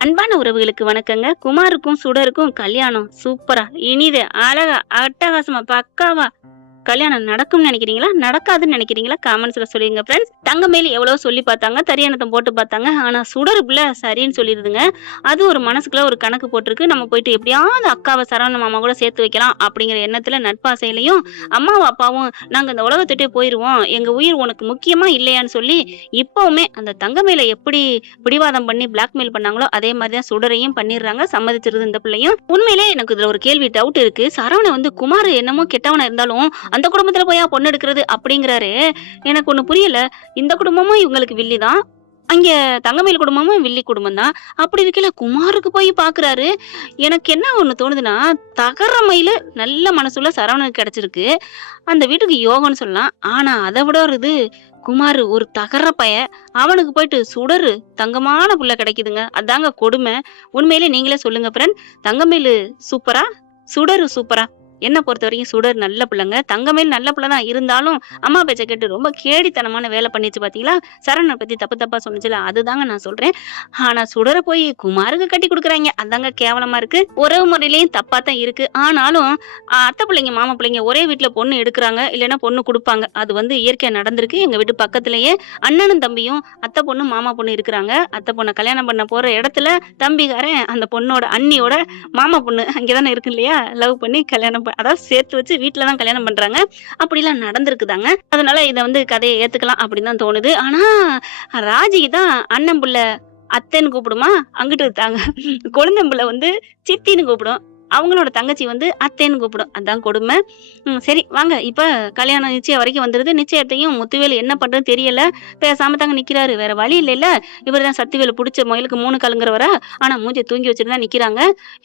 அன்பான உறவுகளுக்கு வணக்கங்க. குமாருக்கும் சுடருக்கும் கல்யாணம் சூப்பரா, இனிது, அழகா, அட்டகாசமா, பக்காவா கல்யாணம் நடக்கும்னு நினைக்கிறீங்களா? நடக்காதுன்னு நினைக்கிறீங்களா? காமெண்ட்ஸ்ல சொல்லிருங்க ஃப்ரெண்ட்ஸ். தங்கமேல் எவ்வளவோ சொல்லி பார்த்தாங்க, தரியானத்தம் போட்டு பார்த்தாங்க. ஆனா சுடரு புள்ள சரின்னு சொல்லிருதுங்க. அது ஒரு மனசுக்குள்ள ஒரு கணக்கு போட்டிருக்கு. நம்ம போயிட்டு எப்படியாவது அக்காவை சரவண மாமா கூட சேர்த்து வைக்கலாம் அப்படிங்கிற எண்ணத்துல நட்பாசையிலையும் அம்மாவும் அப்பாவும் நாங்க இந்த உலகத்தை விட்டே போயிருவோம், எங்க உயிர் உனக்கு முக்கியமா இல்லையான்னு சொல்லி இப்பவுமே அந்த தங்கமேல எப்படி பிடிவாதம் பண்ணி பிளாக்மெயில் பண்ணாங்களோ அதே மாதிரிதான் சுடரையும் பண்ணிடுறாங்க. சம்மதிச்சிருது இந்த பிள்ளையும். உண்மையிலே எனக்கு இதுல ஒரு கேள்வி டவுட் இருக்கு. சரவணன் வந்து குமார் என்னமோ கெட்டவனா இருந்தாலும் அந்த குடும்பத்துல போய் பொண்ணு எடுக்கிறது அப்படிங்கிறாரு. எனக்கு ஒண்ணு புரியல. இந்த குடும்பமும் இவங்களுக்கு வில்லிதான், அங்க தங்கமயில் குடும்பமும் வில்லி குடும்பம் தான். அப்படி இருக்கல குமாருக்கு போய் பாக்குறாரு. எனக்கு என்ன ஒண்ணு தோணுதுன்னா, தகர மயில நல்ல மனசுல சரவணனுக்கு கிடைச்சிருக்கு. அந்த வீட்டுக்கு யோகம்னு சொல்லலாம். ஆனா அதை விட ஒரு இது, குமார் ஒரு தகர பைய, அவனுக்கு போயிட்டு சுடரு தங்கமான புள்ள கிடைக்குதுங்க. அதாங்க கொடுமை. உண்மையிலே நீங்களே சொல்லுங்க ஃப்ரெண்ட். தங்கமேலு சூப்பரா, சுடரு சூப்பரா? என்ன பொறுத்த வரைக்கும் சுடர் நல்ல பிள்ளைங்க. தங்கமேல் நல்ல பிள்ளை தான் இருந்தாலும் அம்மா பேச்சை கேட்டு ரொம்ப கேடித்தனமான வேலை பண்ணிச்சு பாத்தீங்களா? சரவணனை பத்தி தப்பு தப்பா சொன்னிச்சுல, அதுதாங்க நான் சொல்றேன். ஆனா சுடரை போய் குமாருக்கு கட்டி கொடுக்குறாங்க, அதாங்க கேவலமா இருக்கு. உறவு முறையிலையும் தப்பா தான் இருக்கு. ஆனாலும் அத்தை பிள்ளைங்க மாமா பிள்ளைங்க ஒரே வீட்டுல பொண்ணு எடுக்கிறாங்க, இல்லைன்னா பொண்ணு கொடுப்பாங்க. அது வந்து இயற்கையா நடந்திருக்கு. எங்க வீட்டு பக்கத்திலேயே அண்ணனும் தம்பியும் அத்தை பொண்ணு மாமா பொண்ணு இருக்கிறாங்க. அத்தை பொண்ணை கல்யாணம் பண்ண போற இடத்துல தம்பிக்காரன் அந்த பொண்ணோட அண்ணியோட மாமா பொண்ணு அங்கேதானே இருக்கு இல்லையா, லவ் பண்ணி கல்யாணம் அதாவது சேர்த்து வச்சு வீட்டுலதான் கல்யாணம் பண்றாங்க. அப்படிலாம் நடந்திருக்குதாங்க. அதனால இதை வந்து கதையை ஏத்துக்கலாம் அப்படின்னு தான் தோணுது. ஆனா ராஜிக்கு தான் அண்ணன் புள்ள அத்தைன்னு கூப்பிடுமா, அங்கிட்டு தாங்க கொழுந்தம்புள்ள வந்து சித்தின்னு கூப்பிடும், அவங்களோட தங்கச்சி வந்து அத்தைன்னு கூப்பிடும். அதான் கொடுமை. சரி வாங்க, இப்ப கல்யாணம் நிச்சயம் வரைக்கும் வந்துருது. நிச்சயத்தையும் முத்துவேலு என்ன பண்றது தெரியல, பேசாம தாங்க நிக்கிறாரு. வேற வழி இல்ல. இவர் தான் சத்துவேலு பிடிச்ச முயலுக்கு 3 காலுங்கிறவரா. ஆனா மூஞ்சி தூங்கி வச்சுட்டு நிக்கிறாங்க.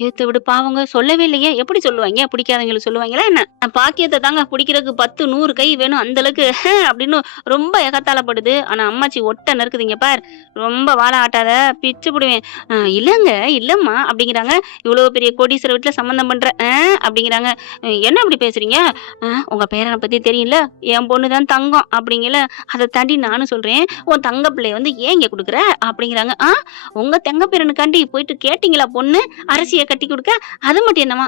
ஏத்து விடு பாவங்க, சொல்லவே இல்லையே. எப்படி சொல்லுவாங்க? பிடிக்காதவங்களுக்கு சொல்லுவாங்களா என்ன? பாக்கியத்தை தாங்க பிடிக்கிறதுக்கு 10 100 கை வேணும் அந்த அளவுக்கு அப்படின்னு ரொம்ப எகத்தாளப்படுது. ஆனா அம்மாச்சி ஒட்ட நறுக்குதுங்க பார், ரொம்ப வாழை ஆட்டாத, பிச்சு போடுவேன். இல்லங்க இல்லம்மா அப்படிங்கிறாங்க. இவ்வளவு பெரிய கோடீஸ்வர வீட்டுல சம்பந்தம் பண்ற அப்படிங்கிறாங்க. என்ன அப்படி பேசுறீங்க? உங்க பேரனை பத்தி தெரியல, என் பொண்ணுதான் தங்கம் அப்படிங்கல. அதை தாண்டி நானும் சொல்றேன், உன் தங்க பிள்ளைய வந்து ஏன் இங்க கொடுக்குற அப்படிங்கிறாங்க. உங்க தங்க பேரனுக்காண்டி போயிட்டு கேட்டீங்களா பொண்ணு அரசிய கட்டி கொடுக்க? அது மட்டும் என்னமா?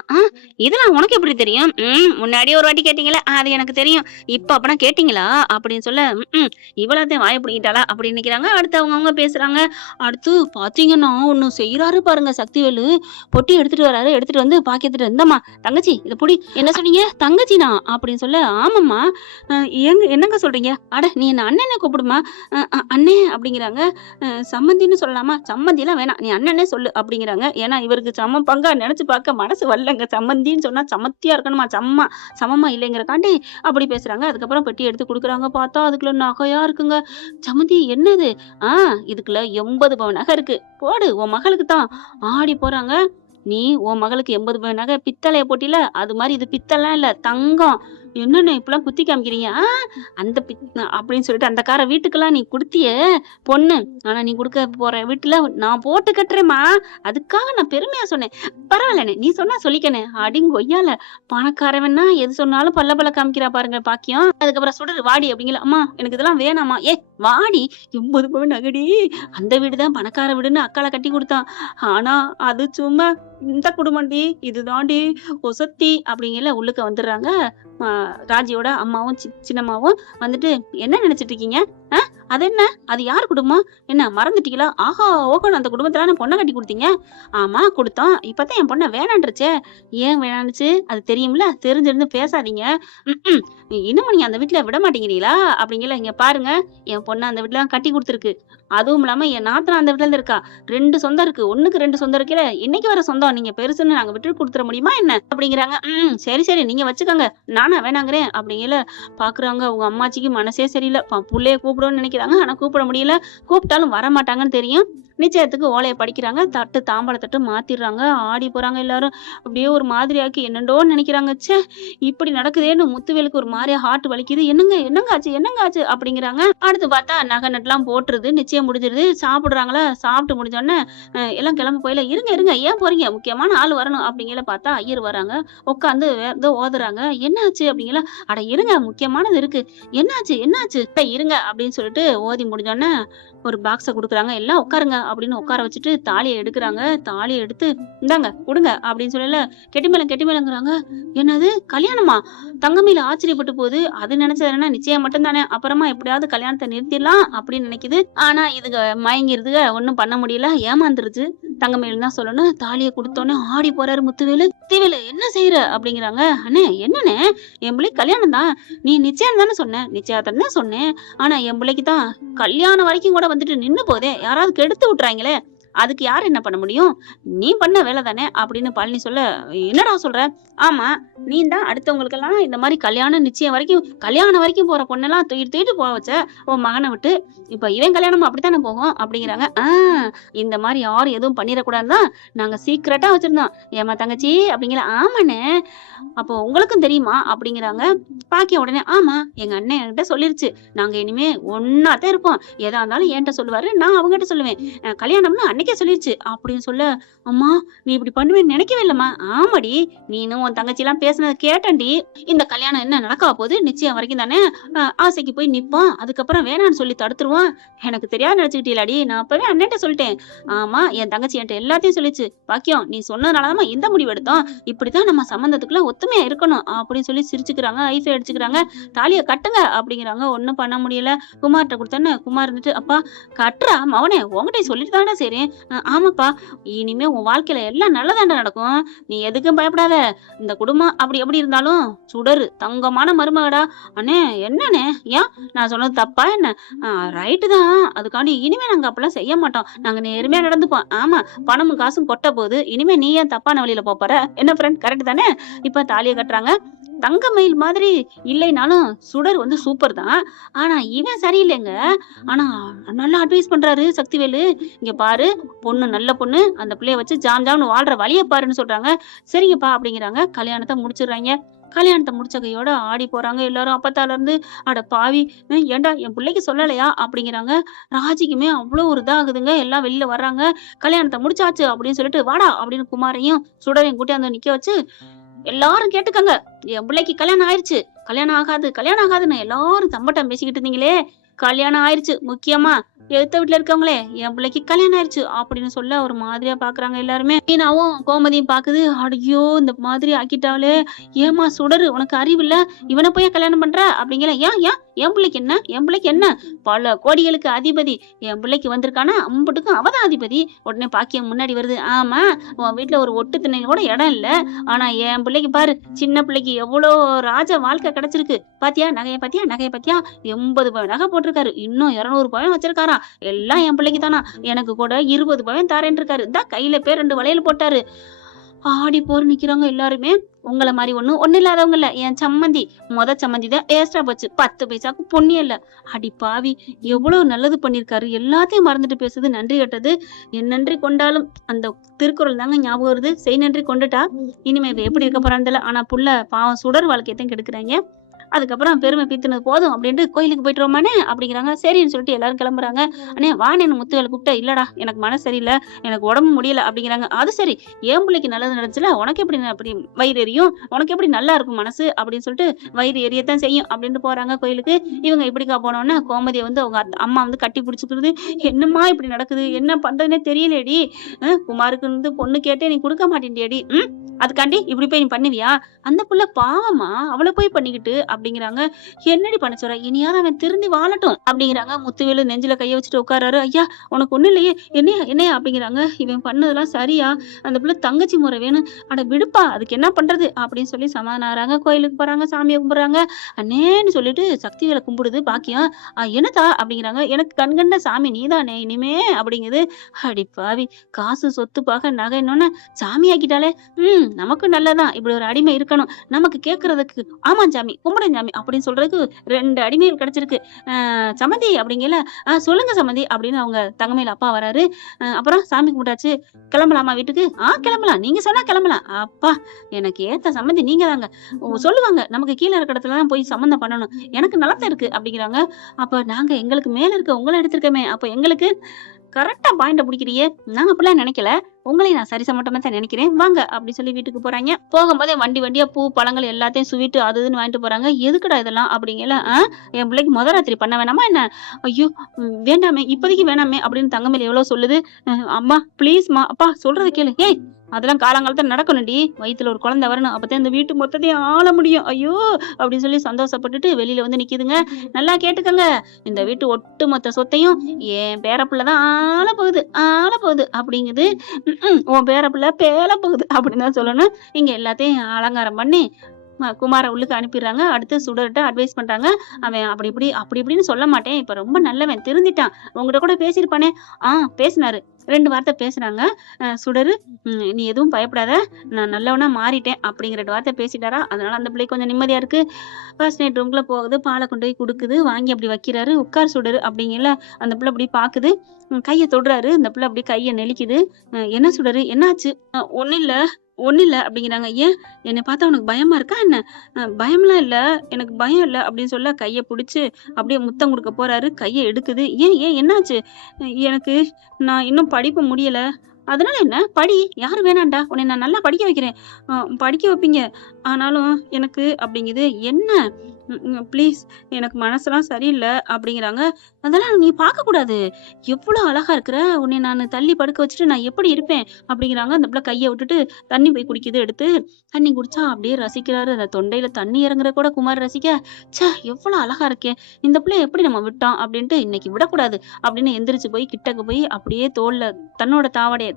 இதெல்லாம் உனக்கு எப்படி தெரியும்? முன்னாடியே ஒரு வாட்டி கேட்டீங்களா, அது எனக்கு தெரியும். இப்ப அப்பனா கேட்டீங்களா அப்படின்னு சொல்ல, இவ்வளவுதான் வாய பிடிக்கிட்டாளா அப்படின்னு நினைக்கிறாங்க. அடுத்து அவங்க பேசுறாங்க. அடுத்து பாத்தீங்கன்னா ஒண்ணு செய்யறாரு பாருங்க சக்திவேலு. பொட்டி எடுத்துட்டு வராரு. எடுத்துட்டு வந்து பாக்கியத்துட்டு, இந்தம்மா தங்கச்சி இத புடி. என்ன சொன்னீங்க? தங்கச்சினா அப்படின்னு சொல்ல, ஆமாம்மா. என்னங்க சொல்றீங்க? அட நீ என்ன அண்ணனே கூப்பிடுமா. அண்ணே அப்படிங்கிறாங்க. சம்மந்தின்னு சொல்லலாமா? சம்மந்தி எல்லாம் வேணாம், நீ அண்ணனே சொல்லு அப்படிங்கிறாங்க. ஏன்னா இவருக்கு சம பங்கா நினைச்சு பார்க்க மனசு வரலங்க. சம்மந்தின்னு சொன்னா சமத்தியா இருக்கணுமா, சமமா இல்லைங்கிறக்காண்டி அப்படி பேசுறாங்க. அதுக்கப்புறம் பெட்டி எடுத்து கொடுக்குறாங்க. பார்த்தா அதுக்குள்ள நகையா இருக்குங்க. சம்மந்தி என்னது? இதுக்குள்ள 80 பவுன் நகை இருக்கு, போடு உன் மகளுக்கு தான். ஆடி போறாங்க. நீ உன் மகளுக்கு 80 பவுன் நகை பித்தளைய போட்டில, அது மாதிரி இது பித்தலாம் இல்ல, தங்கம். என்னன்னு இப்பெல்லாம் குத்தி காமிக்கிறீங்க? அந்த அப்படின்னு சொல்லிட்டு அந்த கார வீட்டுக்கெல்லாம் நீ கொடுத்திய பொண்ணு, ஆனா நீ கொடுக்க போற வீட்டுல நான் போட்டு கட்டுறேம்மா, அதுக்காக நான் பெருமையா சொன்னேன். பரவாயில்லண்ணே, நீ சொன்னா சொல்லிக்கணே. அடிங்க ஒய்யால பணக்காரவன்னா எது சொன்னாலும் பல்ல காமிக்கிறா பாருங்க பாக்கியம். அதுக்கப்புறம் சுடரு வாடி அப்படிங்கல. அம்மா எனக்கு இதெல்லாம் வேணாமா. வாடி, 80 பவுன் நகடி. அந்த வீடுதான் பணக்கார வீடுன்னு அக்கால கட்டி கொடுத்தான். ஆனா அது சும்மா இந்த குடும்பம்டி, இதுதான்டி ஒசத்தி அப்படிங்கல. உள்ளுக்க வந்துடுறாங்க. ராஜியோட அம்மாவும் சின்னம்மாவும் வந்துட்டு, என்ன நினைச்சிட்டு இருக்கீங்க? அது என்ன, அது யார் குடும்பம்? என்ன மறந்துட்டீங்களா? ஆஹா ஓகோன்னு அந்த குடும்பத்துல பொண்ணை கட்டி கொடுத்தீங்க. ஆமா கொடுத்தோம். இப்பதான் என் பொண்ணை வேணான்றுச்சே. ஏன் வேணான்னுச்சு அது தெரியும்ல, தெரிஞ்சிருந்து பேசாதீங்க. இன்னும் நீங்க அந்த வீட்டுல விட மாட்டேங்கிறீங்களா அப்படிங்கல. இங்க பாருங்க, என் பொண்ணு அந்த வீட்டுல கட்டி கொடுத்துருக்கு. அதுவும் இல்லாம என் நாத்தனா அந்த வீட்டுல இருந்து இருக்கா. 2 சொந்தம் இருக்கு. 1க்கு 2 சொந்தம் இருக்கல. இன்னைக்கு வர சொந்தம் நீங்க பெருசுன்னு நாங்க விட்டு கொடுத்துட முடியுமா என்ன அப்படிங்கிறாங்க. சரி சரி நீங்க வச்சுக்கோங்க, நானா வேணாங்கிறேன் அப்படிங்கல. பாக்குறாங்க உங்க அம்மாச்சிக்கு மனசே சரியில்லை. புள்ளைய கூப்பிடுன்னு நினைக்கிறாங்க. ஆனா கூப்பிட முடியல. கூப்பிட்டாலும் வர மாட்டாங்கன்னு தெரியும். நிச்சயத்துக்கு ஓலையை படிக்கிறாங்க. தட்டு தாம்பளை தட்டு மாத்திடுறாங்க. ஆடி போறாங்க எல்லாரும். அப்படியே ஒரு மாதிரியாக்கி என்னண்டோ நினைக்கிறாங்க. ச்சே இப்படி நடக்குதேன்னு முத்துவேலுக்கு ஒரு மாதிரியா ஹார்ட் வலிக்குது. என்னங்க ஆச்சு அப்படிங்கிறாங்க. அடுத்து பார்த்தா நகை நட்டுலாம் போட்டுருது. நிச்சயம் முடிஞ்சிருது. சாப்பிடுறாங்களா? சாப்பிட்டு முடிஞ்சோடனே எல்லாம் கிளம்ப போயில. இருங்க ஏன் போறீங்க, முக்கியமான ஆள் வரணும் அப்படிங்கல. பார்த்தா ஐயர் வராங்க. உட்காந்து ஏதோ ஓதுறாங்க. என்னாச்சு அப்படிங்கல. அட இருங்க முக்கியமானது இருக்கு. என்னாச்சு இருங்க அப்படின்னு சொல்லிட்டு ஓதி முடிஞ்சோடனே ஒரு பாக்ஸை கொடுக்குறாங்க. எல்லாம் உட்காருங்க அப்படின்னு உட்கார வச்சுட்டு தாலியை எடுக்கிறாங்க. தாலியை எடுத்து இந்தாங்க கொடுங்க அப்படின்னு சொல்லல, கெட்டி மேளங்கிறாங்க. என்னது கல்யாணமா? தங்கமயில ஆச்சரியப்பட்டு போகுது. அது நினைச்சது என்னன்னா நிச்சயம் மட்டும் தானே, அப்புறமா எப்படியாவது கல்யாணத்தை நிறுத்திடலாம் அப்படின்னு நினைக்குது. ஆனா இதுக மயங்கிருதுக, ஒண்ணும் பண்ண முடியல, ஏமாந்துருச்சு. தங்கமயில் தான் சொல்லணும். தாலியை கொடுத்தோன்னே ஆடி போறாரு முத்துவேலு. முத்துவேலு என்ன செய்யற அப்படிங்கிறாங்க. அண்ணே என்னண்ணே, என் பிள்ளைக்கு கல்யாணம் தான், நீ நிச்சயம் தானே சொன்ன? நிச்சயத்தான் தான் சொன்னேன். ஆனா என் பிள்ளைக்கு தான் கல்யாணம் வரைக்கும் கூட வந்துட்டு நின்னு போதே, யாராவது கெடுத்து விட்டுறாங்களே, அதுக்கு யார் என்ன பண்ண முடியும்? நீ பண்ண வேலை தானே அப்படின்னு பழனி சொல்ல, என்னடா சொல்ற? ஆமா, நீ தான் அடுத்தவங்களுக்கெல்லாம் இந்த மாதிரி கல்யாணம் வரைக்கும் போற பொண்ணெல்லாம் தூக்கிட்டு போக வச்ச உன் மகனை விட்டு. இப்ப இவன் கல்யாணம் அப்படித்தானே போகும் அப்படிங்கிறாங்க. இந்த மாதிரி யாரும் எதுவும் பண்ணிடக்கூடாதுதான் நாங்க சீக்கிரட்டா வச்சிருந்தோம் ஏமா தங்கச்சி அப்படிங்கிற. ஆமாண்ணே, அப்போ உங்களுக்கும் தெரியுமா அப்படிங்கிறாங்க. பாக்கிய உடனே ஆமா, எங்க அண்ணன் என்கிட்ட சொல்லிருச்சு, நாங்க இனிமே ஒன்னாத்தான் இருப்போம், எதா இருந்தாலும் என்கிட்ட சொல்லுவாரு, நான் அவங்ககிட்ட சொல்லுவேன், கல்யாணம்னு அன்னைக்கே சொல்லிருச்சு அப்படின்னு சொல்ல, அம்மா நீ இப்படி பண்ணுவேன்னு நினைக்கவே இல்லம்மா. ஆமாடி, நீனும் உன் தங்கச்சி எல்லாம் பேசினது கேட்டண்டி. இந்த கல்யாணம் என்ன நடக்கா போகுது, நிச்சயம் வரைக்கும் தானே, ஆசைக்கு போய் நிப்போம், அதுக்கப்புறம் வேணான்னு சொல்லி தடுத்துருவோம். எனக்கு தெரியாது நினைச்சுக்கிட்டீலாடி, நான் அப்பவே அண்ணன்ட்ட சொல்லிட்டேன். ஆமா, என் தங்கச்சி என்கிட்ட எல்லாத்தையும் சொல்லிச்சு. பாக்கியம் நீ சொன்னதுனாலதான் இந்த முடிவு எடுத்தோம், இப்படித்தான் நம்ம சம்பந்தத்துக்குள்ள ஒத்துமையா இருக்கணும் அப்படின்னு சொல்லி சிரிச்சுக்கிறாங்க, ஐஃபை அடிச்சுக்கிறாங்க. தாலியை கட்டுங்க அப்படிங்கிறாங்க. ஒன்னும் பண்ண முடியல. குமார்கிட்ட கொடுத்தேன்னு குமார் இருந்துட்டு, அப்பா கட்டுறா மவனே, உங்ககிட்ட சொல்லிட்டு தானே சரி. ஆமாப்பா, இனிமே உன் வாழ்க்கையில எல்லாம் நல்லதாண்டா நடக்கும், நீ எதுக்கும் பயப்படாத. இந்த குடும்பம் அப்படி எப்படி இருந்தாலும் சுடரு தங்கமான மருமகடா. அண்ணே என்னண்ணே, ஏன் நான் சொன்னது தப்பா என்ன? ரைட்டு தான், அதுக்காண்டி இனிமே நாங்க அப்பெல்லாம் செய்ய மாட்டோம், நாங்க நேர்மையா நடந்துப்போம். ஆமா, பணமும் காசும் கொட்ட போகுது, இனிமே நீ ஏன் தப்பான வழியில போற? என்ன ஃப்ரெண்ட், கரெக்ட் தானே? இப்ப தாலியை கட்டுறாங்க. தங்கமயில் மாதிரி இல்லைனாலும் சுடர் வந்து சூப்பர் தான், ஆனா இவன் சரியில்லைங்க. ஆனா நல்லா அட்வைஸ் பண்றாரு சக்திவேலு. இங்க பாரு, பொண்ணு நல்ல பொண்ணு, அந்த பிள்ளைய வச்சு ஜாம்னு வாழ்ற வழிய பாருன்னு சொல்றாங்க. சரிங்கப்பா அப்படிங்கிறாங்க. கல்யாணத்தை முடிச்சிடுறாங்க. கல்யாணத்தை முடிச்ச கையோட ஆடி போறாங்க எல்லாரும். அப்பத்தால இருந்து, அட பாவி, ஏண்டா என் பிள்ளைக்கு சொல்லலையா அப்படிங்கிறாங்க. ராஜிக்குமே அவ்வளவு ஒரு இதாகுதுங்க. எல்லாம் வெளியில வர்றாங்க. கல்யாணத்தை முடிச்சாச்சு அப்படின்னு சொல்லிட்டு, வாடா அப்படின்னு குமாரையும் சுடரையும் கூட்டியாந்து நிக்க வச்சு, எல்லாரும் கேட்டுக்கங்க, என் பிள்ளைக்கு கல்யாணம் ஆயிடுச்சு, கல்யாணம் ஆகாதுன்னு எல்லாரும் தம்பட்டம் பேசிக்கிட்டு இருந்தீங்களே, கல்யாணம் ஆயிடுச்சு. முக்கியமா எடுத்த வீட்டுல இருக்கவங்களே, என் பிள்ளைக்கு கல்யாணம் ஆயிடுச்சு அப்படின்னு சொல்ல ஒரு மாதிரியா பாக்குறாங்க எல்லாருமே. மீனாவும் கோமதியும் பாக்குது. அடியோ, இந்த மாதிரி ஆக்கிட்டாலே, ஏமா சுடரு உனக்கு அறிவு இல்ல, இவனை போய் கல்யாணம் பண்ற அப்படிங்கிற. ஏன் ஏன் என் பிள்ளைக்கு என்ன பல கோடிகளுக்கு அதிபதி, என் பிள்ளைக்கு வந்திருக்கானா அம்பட்டுக்கும் அவதான் அதிபதி. உடனே பாக்கியம் முன்னாடி வருது. ஆமா, உன் வீட்டுல ஒரு ஒட்டு திண்ணையில கூட இடம் இல்ல, ஆனா என் பிள்ளைக்கு பாரு, சின்ன பிள்ளைக்கு எவ்வளோ ராஜ வாழ்க்கை கிடைச்சிருக்கு பாத்தியா, நகைய பாத்தியா 80 பவன் நகை போட்டிருக்காரு, இன்னும் 200 பவன் வச்சிருக்காரா, எல்லாம் என் பிள்ளைக்கு தானா, எனக்கு கூட 20 பவன் தாரேன் இருக்காரு, இந்த கையில பேர் 2 வளையல் போட்டாரு. ஆடி போர் நிக்கிறாங்க எல்லாருமே. உங்களை மாதிரி ஒண்ணு இல்லாதவங்க இல்ல, என் சம்மந்தி சம்மந்தி தான் வேஸ்டா போச்சு, 10 பைசாக்கு புண்ணியம் இல்ல. அடி பாவி, எவ்வளவு நல்லது பண்ணிருக்காரு, எல்லாத்தையும் மறந்துட்டு பேசுது. நன்றி கட்டது என் நன்றி கொண்டாலும், அந்த திருக்குறள் தாங்க ஞாபகம் வருது, செய் நன்றி கொண்டுட்டா இனிமே எப்படி இருக்க போறான்னு. ஆனா புள்ள பாவம் சுடர் வாழ்க்கையத்தையும் கெடுக்குறாங்க. அதுக்கப்புறம் பெருமை பீத்துனது போதும் அப்படின்ட்டு கோயிலுக்கு போயிட்டு ரோமானே அப்படிங்கிறாங்க. சரின்னு சொல்லிட்டு எல்லாரும் கிளம்புறாங்க. அண்ணே வானே முத்துவேலை கூப்பிட்டா, இல்லடா எனக்கு மனசு சரியில்லை, எனக்கு உடம்பு முடியல அப்படிங்கிறாங்க. அது சரி, என் பிள்ளைக்கு நல்லது நடந்துச்சுல, உனக்கு எப்படி அப்படி வயிறு எரியும், உனக்கு எப்படி நல்லா இருக்கும் மனசு அப்படின்னு சொல்லிட்டு, வயிறு எரியத்தான் செய்யும் அப்படின்ட்டு போறாங்க கோயிலுக்கு. இவங்க இப்படிக்கா போனோன்னா கோமதியை வந்து அவங்க அம்மா வந்து கட்டி பிடிச்சிக்கிறது. என்னம்மா இப்படி நடக்குது, என்ன பண்றதுன்னே தெரியலடி, குமாருக்கு வந்து பொண்ணு கேட்டே நீ கொடுக்க மாட்டேன்டியடி, அதுக்காண்டி இப்படி போய் நீ பண்ணுவியா, அந்த புள்ள பாவமா, அவளை போய் பண்ணிக்கிட்டு அப்படிங்கிறாங்க. என்னடி பண்ண சொல்ற, இனியாவது அவன் திருந்தி வாழட்டும் அப்படிங்கிறாங்க. முத்துவேலு நெஞ்சில கைய வச்சுட்டு உட்காராரு. ஐயா உனக்கு ஒண்ணு இல்லையே, என்னையா அப்படிங்கிறாங்க. இவன் பண்ணதெல்லாம் சரியா, அந்த பிள்ளை தங்கச்சி முறை வேணும், அட விடுப்பா, அதுக்கு என்ன பண்றது அப்படின்னு சொல்லி சமாதானாராங்க. கோயிலுக்கு போறாங்க, சாமியை கும்பிடுறாங்க. அண்ணேன்னு சொல்லிட்டு சக்திவேலை கும்பிடுது பாக்கியம். என்னதா அப்படிங்கிறாங்க. எனக்கு கண்கண்ட சாமி நீதானே இனிமே அப்படிங்குது. அடி பாவி, காசு சொத்து பாக நகைன்னு சாமி ஆக்கிட்டாலே, நமக்கு நல்லதான், இப்படி ஒரு அடிமை இருக்கணும், நமக்கு கேட்கறதுக்கு ஆமா சாமி கும்பிடுங்க சாமி அப்படின்னு சொல்றதுக்கு 2 அடிமைகள் கிடைச்சிருக்கு. சம்மந்தி அப்படிங்கல, சொல்லுங்க சம்மந்தி அப்படின்னு அவங்க தங்கமயில அப்பா வராரு. அப்புறம் சாமி கும்பிட்டாச்சு, கிளம்பலாமா வீட்டுக்கு? கிளம்பலாம், நீங்க சொன்னா கிளம்பலாம். அப்பா, எனக்கு ஏத்த சம்மந்தி நீங்க தாங்க, சொல்லுவாங்க நமக்கு கீழே இருக்கிற இடத்துல தான் போய் சம்மந்தம் பண்ணணும், எனக்கு நலத்தை இருக்கு அப்படிங்கிறாங்க. அப்ப நாங்க எங்களுக்கு மேல இருக்க உங்களை எடுத்திருக்கமே, அப்ப எங்களுக்கு கரெக்டா பாயிண்ட பிடிக்கிறியே, நான் அப்படிலாம் நினைக்கல, உங்களையும் நான் சரிசமட்டமா தான் நினைக்கிறேன், வாங்க அப்படி சொல்லி வீட்டுக்கு போறாங்க. போகும்போதே வண்டி வண்டியா பூ பழங்கள் எல்லாத்தையும் ஸ்வீட் அது இதுன்னு வாங்கிட்டு போறாங்க. எதுக்குடா இதெல்லாம் அப்படிங்கல, என் பிள்ளைக்கு முத ராத்திரி பண்ண வேணாமா என்ன? ஐயோ வேண்டாமே, இப்போதைக்கு வேணாமே அப்படின்னு தங்கமேல் எவ்வளவு சொல்லுது. அம்மா ப்ளீஸ்மா, அப்பா சொல்றத கேளு. ஏய் அதெல்லாம் காலங்காலத்துல நடக்கணும்டி, வயித்துல ஒரு குழந்தை வரணும், அப்பதான் இந்த வீட்டு மொத்தத்தையும் ஆள முடியும். ஐயோ அப்படின்னு சொல்லி சந்தோஷப்பட்டுட்டு வெளியில வந்து நிக்குதுங்க. நல்லா கேட்டுக்கங்க, இந்த வீட்டு ஒட்டு மொத்த சொத்தையும் என் பேரப்புள்ளதான் ஆள போகுது அப்படிங்குது. உன் பேரப்புள்ள பேல போகுது அப்படின்னு தான் சொல்லணும். இங்க எல்லாத்தையும் அலங்காரம் பண்ணி குமார உள்ளுக்கு அனுப்பிடுறாங்க. அடுத்து சுடர்கிட்ட அட்வைஸ் பண்றாங்க. அவன் அப்படி இப்படின்னு சொல்ல மாட்டேன், இப்ப ரொம்ப நல்லவன், திருந்திட்டான், உங்ககிட்ட கூட பேசியிருப்பானே. பேசினாரு, 2 வார்த்தை பேசுறாங்க. சுடரு நீ எதுவும் பயப்படாத, நான் நல்லவனா மாறிட்டேன் அப்படிங்கிற 2 வார்த்தை பேசிட்டாரா. அதனால அந்த பிள்ளை கொஞ்சம் நிம்மதியா இருக்கு. ஃபர்ஸ்ட் நைட் ரூம்குள்ள போகுது, பாலை கொண்டு போய் கொடுக்குது, வாங்கி அப்படி வைக்கிறாரு. உட்கார் சுடரு அப்படிங்கல அந்த பிள்ளை அப்படி பாக்குது. கையை தொடுறாரு, இந்த பிள்ளை அப்படி கையை நெளிக்குது. என்ன சுடரு என்னாச்சு? ஒன்னும் இல்ல அப்படிங்கிறாங்க. ஏன் என்னை பார்த்தா உனக்கு பயமா இருக்கா என்ன? பயம்லாம் இல்ல, எனக்கு பயம் இல்ல அப்படின்னு சொல்ல கையை பிடிச்சு அப்படியே முத்தம் கொடுக்க போறாரு. கையை எடுக்குது. ஏன் என்னாச்சு? எனக்கு நான் இன்னும் படிப்பு முடியல, அதனால என்ன, படி, யாரு வேணாண்டா, உன்னை நான் நல்லா படிக்க வைக்கிறேன், படிக்க வைப்பீங்க, ஆனாலும் எனக்கு அப்படிங்குது. என்ன ப்ளீஸ், எனக்கு மனசெல்லாம் சரியில்லை அப்படிங்கிறாங்க. அதெல்லாம் நீ பார்க்க கூடாது, எவ்வளவு அழகா இருக்கிற, உன்னை நான் தள்ளி படுக்க வச்சுட்டு நான் எப்படி இருப்பேன் அப்படிங்கிறாங்க. அந்த பிள்ளை கையை விட்டுட்டு தண்ணி போய் குடிக்குது. எடுத்து தண்ணி குடிச்சா அப்படியே ரசிக்கிறாரு. அந்த தொண்டையில தண்ணி இறங்குற கூட குமார் ரசிக்க, ச்சே எவ்வளவு அழகா இருக்கேன், இந்த பிள்ளை எப்படி நம்ம விட்டோம் அப்படின்ட்டு இன்னைக்கு விடக்கூடாது அப்படின்னு எந்திரிச்சு போய் கிட்டக்கு போய் அப்படியே தோல்ல தன்னோட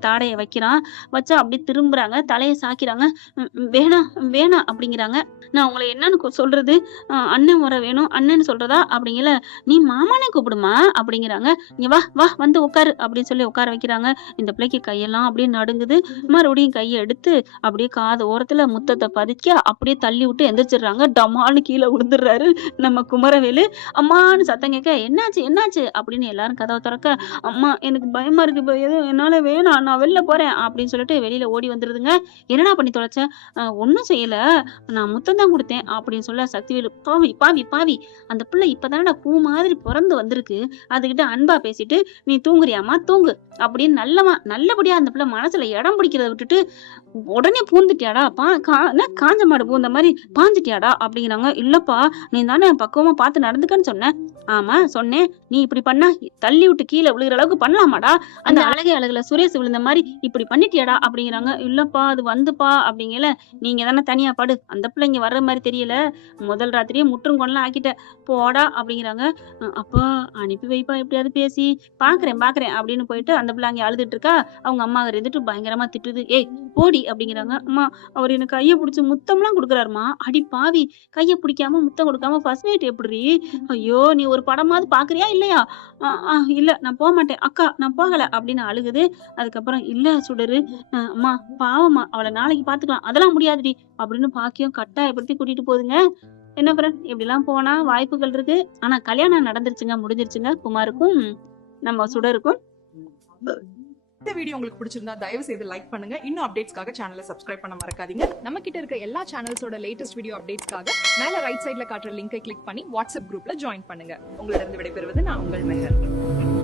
தாடைய வைக்கிறான். வச்சா அப்படியே திரும்புறாங்க, தலையை சாக்கிறாங்க. வேணாம் அப்படிங்கிறாங்க. நான் உங்களை என்னன்னு சொல்றது, அண்ணன் முறை வேணும், அண்ணன்னு சொல்றதா அப்படிங்கல, நீ மாமானே கூப்பிடுமா அப்படிங்கிறாங்க. இங்க வா வந்து உட்காரு அப்படின்னு சொல்லி உட்கார வைக்கிறாங்க. இந்த பிள்ளைக்கு கையெல்லாம் அப்படியே நடுங்குது. மறுபடியும் கையை எடுத்து அப்படியே காது ஓரத்துல முத்தத்தை பதிக்க அப்படியே தள்ளி விட்டு எந்திரிச்சிடுறாங்க. டமான்னு கீழே விழுந்துடுறாரு நம்ம குமரவேலு. அம்மான்னு சத்தம் கேட்க, என்னாச்சு அப்படின்னு எல்லாரும் கதவை திறக்க, அம்மா எனக்கு பயமா இருக்கு, இப்போ எதுவும் என்னால வேணாம், நான் வெளில போறேன் அப்படின்னு சொல்லிட்டு வெளியில ஓடி வந்துருதுங்க. என்னடா பண்ணி தொலைச்ச? ஒன்னும் செய்யல, நான் முத்தம் தான் கொடுத்தேன் அப்படின்னு சொல்ல சக்திவேலு, பாவி அந்த பிள்ளை இப்பதானடா பூ மாதிரி பிறந்து வந்திருக்கு, அதுகிட்ட அன்பா பேசிட்டு நீ தூங்குறியாமா, தூங்கு அப்படின்னு நல்லபடியா அந்த பிள்ளை மனசுல இடம் பிடிக்கிறத விட்டுட்டு உடனே பூந்துட்டியாடா, காஞ்ச மாடு பூந்த மாதிரி பாஞ்சிட்டியாடா அப்படிங்கிறாங்க. இல்லப்பா, நீ தானே பக்குவமா பார்த்து நடந்துக்கன்னு சொன்ன. ஆமா சொன்னேன், நீ இப்படி பண்ணா தள்ளி விட்டு கீழே விழுகிற அளவுக்கு பண்ணலாமாடா, அந்த அழகுல சுரேஷ் விழுந்த மாதிரி இப்படி பண்ணிட்டியாடா அப்படிங்கிறாங்க. இல்லப்பா அது வந்துப்பா அப்படிங்கல, நீங்க தானே தனியா படு, அந்த பிள்ளைங்க வர்ற மாதிரி தெரியல, முதல் ராத்திரியே முற்றும் கொண்டலாம் ஆக்கிட்ட, போடா அப்படிங்கிறாங்க. அப்பா அனுப்பி வைப்பா, எப்படியாவது பேசி பாக்குறேன் அப்படின்னு போயிட்டு அந்த பிள்ளை அங்கே அழுதுட்டு இருக்கா. அவங்க அம்மா இருந்துட்டு பயங்கரமா திட்டுது. ஏய் போடி அப்படிங்கிறாங்க. அம்மா அவர் எனக்கு கையை பிடிச்சி முத்தம்லாம் கொடுக்குறாருமா. அடி பாவி, கையை பிடிக்காம முத்தம் கொடுக்காம ஃபர்ஸ்ட் நைட் எப்படி? ஐயோ நீ ஒரு படமாவது பாக்குறியா இல்லையா? இல்ல நான் போக மாட்டேன் அக்கா, நான் போகல அப்படின்னு அழுகுது. அதுக்கப்புறம் இல்ல சுடரு, அம்மா பாவம்மா, அவளை நாளைக்கு பாத்துக்கலாம், அதெல்லாம் முடியாதுடி அப்படின்னு பாக்கியம் கட்டாயப்படுத்தி கூட்டிட்டு போகுதுங்க. என்ன ஃப்ரெண்ட், இப்படிலாம் போனா வாய்ப்புகள் இருக்கு. ஆனா கல்யாணம் நடந்துருச்சுங்க, முடிஞ்சிருச்சுங்க குமாருக்கும் நம்ம சுடருக்கும். இந்த வீடியோ உங்களுக்கு பிடிச்சிருந்தா தயவு செய்து லைக் பண்ணுங்க. இன்னும் அப்டேட்ஸ்க்காக சேனலை சப்ஸ்கிரைப் பண்ண மறக்காதீங்க. நம்ம கிட்ட இருக்க எல்லா சேனல்ஸோட லேட்டஸ்ட் வீடியோ அப்டேட்ஸ்க்காக மேல ரைட் சைடுல காட்டுற லிங்கை கிளிக் பண்ணி வாட்ஸ்அப் குரூப்ல ஜாயின் பண்ணுங்க. உங்களிடம் விடைபெறுவது நான் உங்கள் மெஹர்.